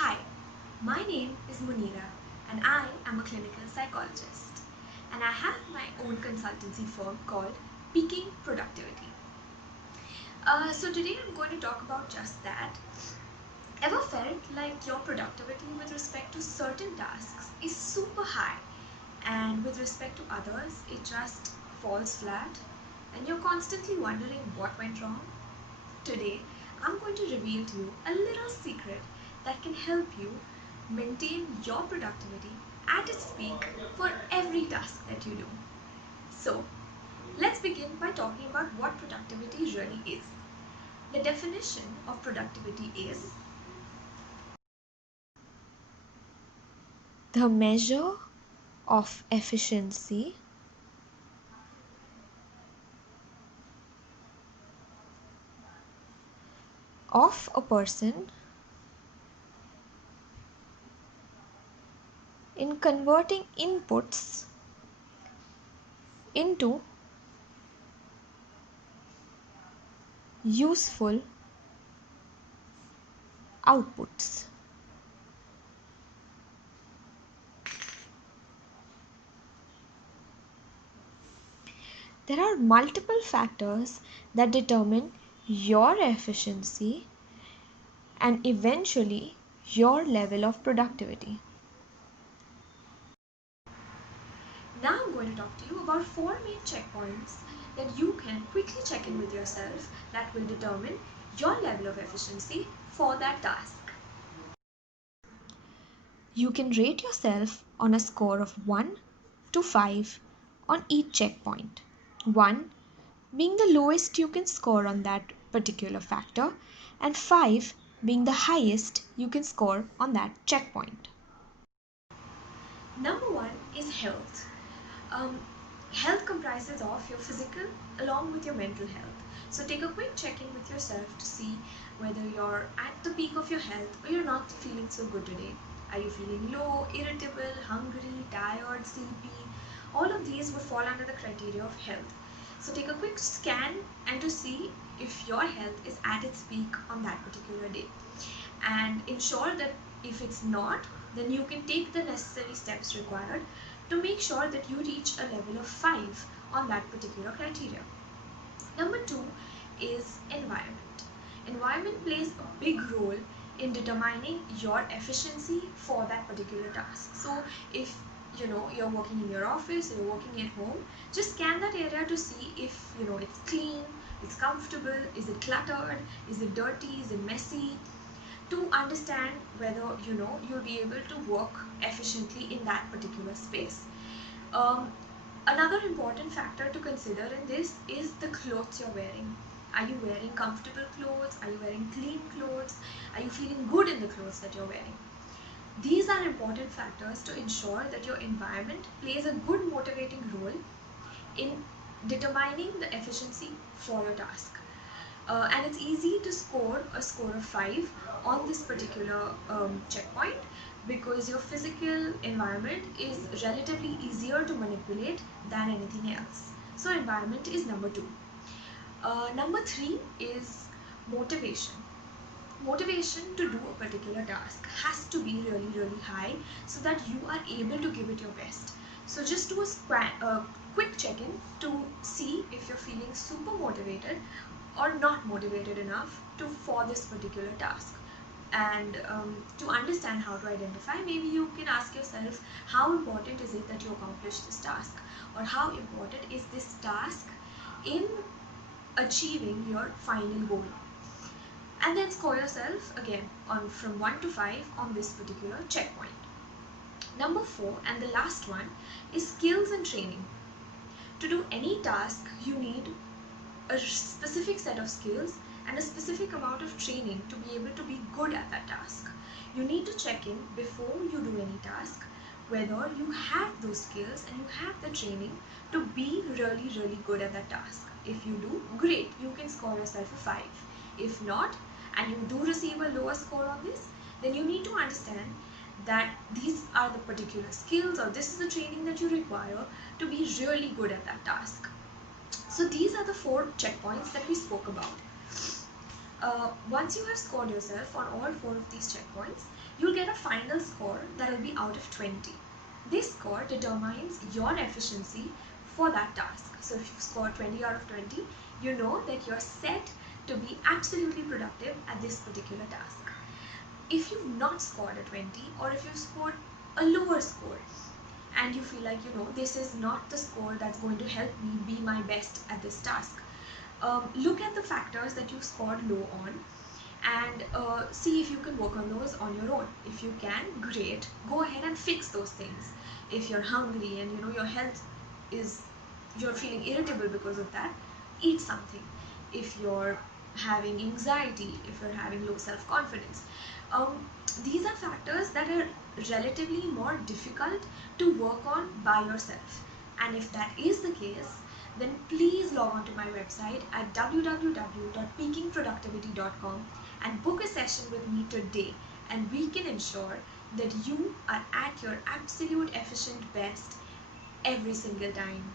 Hi, my name is Munira and I am a clinical psychologist and I have my own consultancy firm called Peaking Productivity. So today I'm going to talk about just that. Ever felt like your productivity with respect to certain tasks is super high and with respect to others it just falls flat and you're constantly wondering what went wrong? Today, I'm going to reveal to you a little secret that can help you maintain your productivity at its peak for every task that you do. So, let's begin by talking about what productivity really is. The definition of productivity is the measure of efficiency of a person in converting inputs into useful outputs. There are multiple factors that determine your efficiency and eventually your level of productivity. now I'm going to talk to you about four main checkpoints that you can quickly check in with yourself that will determine your level of efficiency for that task. You can rate yourself on a score of 1 to 5 on each checkpoint. 1 being the lowest you can score on that particular factor, and 5 being the highest you can score on that checkpoint. Number one is health. Um, Health comprises of your physical along with your mental health. So take a quick check-in with yourself to see whether you're at the peak of your health or you're not feeling so good today. Are you feeling low, irritable, hungry, tired, sleepy? All of these would fall under the criteria of health. So take a quick scan and to see if your health is at its peak on that particular day. And ensure that if it's not, then you can take the necessary steps required to make sure that you reach a level of 5 on that particular criteria. Number 2 is environment. Environment plays a big role in determining your efficiency for that particular task. So if you're working in your office, you're working at home, just scan that area to see if it's clean, it's comfortable, is it cluttered, is it dirty, is it messy, to understand whether you'll be able to work efficiently in that particular space. um, Another important factor to consider in this is the clothes you're wearing. Are you wearing comfortable clothes? Are you wearing clean clothes? Are you feeling good in the clothes that you're wearing? These are important factors to ensure that your environment plays a good motivating role in determining the efficiency for your task. And it's easy to score a score of 5 on this particular checkpoint because your physical environment is relatively easier to manipulate than anything else. So environment is number 2. Number 3 is motivation. Motivation to do a particular task has to be really high so that you are able to give it your best. So just do a quick check-in to see if you're feeling super motivated or not motivated enough for this particular task. And to understand how to identify, maybe you can ask yourself, how important is it that you accomplish this task, or how important is this task in achieving your final goal? And then score yourself again on from 1 to 5 on this particular checkpoint. Number 4 and the last one is skills and training. To do any task, you need a specific set of skills and a specific amount of training to be able to be good at that task. You need to check in before you do any task whether you have those skills and you have the training to be really good at that task. If you do, great, you can score yourself a 5. If not, and you do receive a lower score on this, then you need to understand that these are the particular skills or this is the training that you require to be really good at that task. So these are the 4 checkpoints that we spoke about. Once you have scored yourself on all 4 of these checkpoints, you'll get a final score that will be out of 20. This score determines your efficiency for that task. So if you score 20 out of 20, you know that you're set to be absolutely productive at this particular task. If you've not scored a 20, or if you've scored a lower score and you feel like, this is not the score that's going to help me be my best at this task, look at the factors that you scored low on and see if you can work on those on your own. If you can, great, go ahead and fix those things. If you're hungry and your health is, you're feeling irritable because of that, eat something. If you're having anxiety, if you're having low self-confidence, these are factors that are relatively more difficult to work on by yourself. And if that is the case, then please log on to my website at www.peakingproductivity.com and book a session with me today, and we can ensure that you are at your absolute efficient best every single time.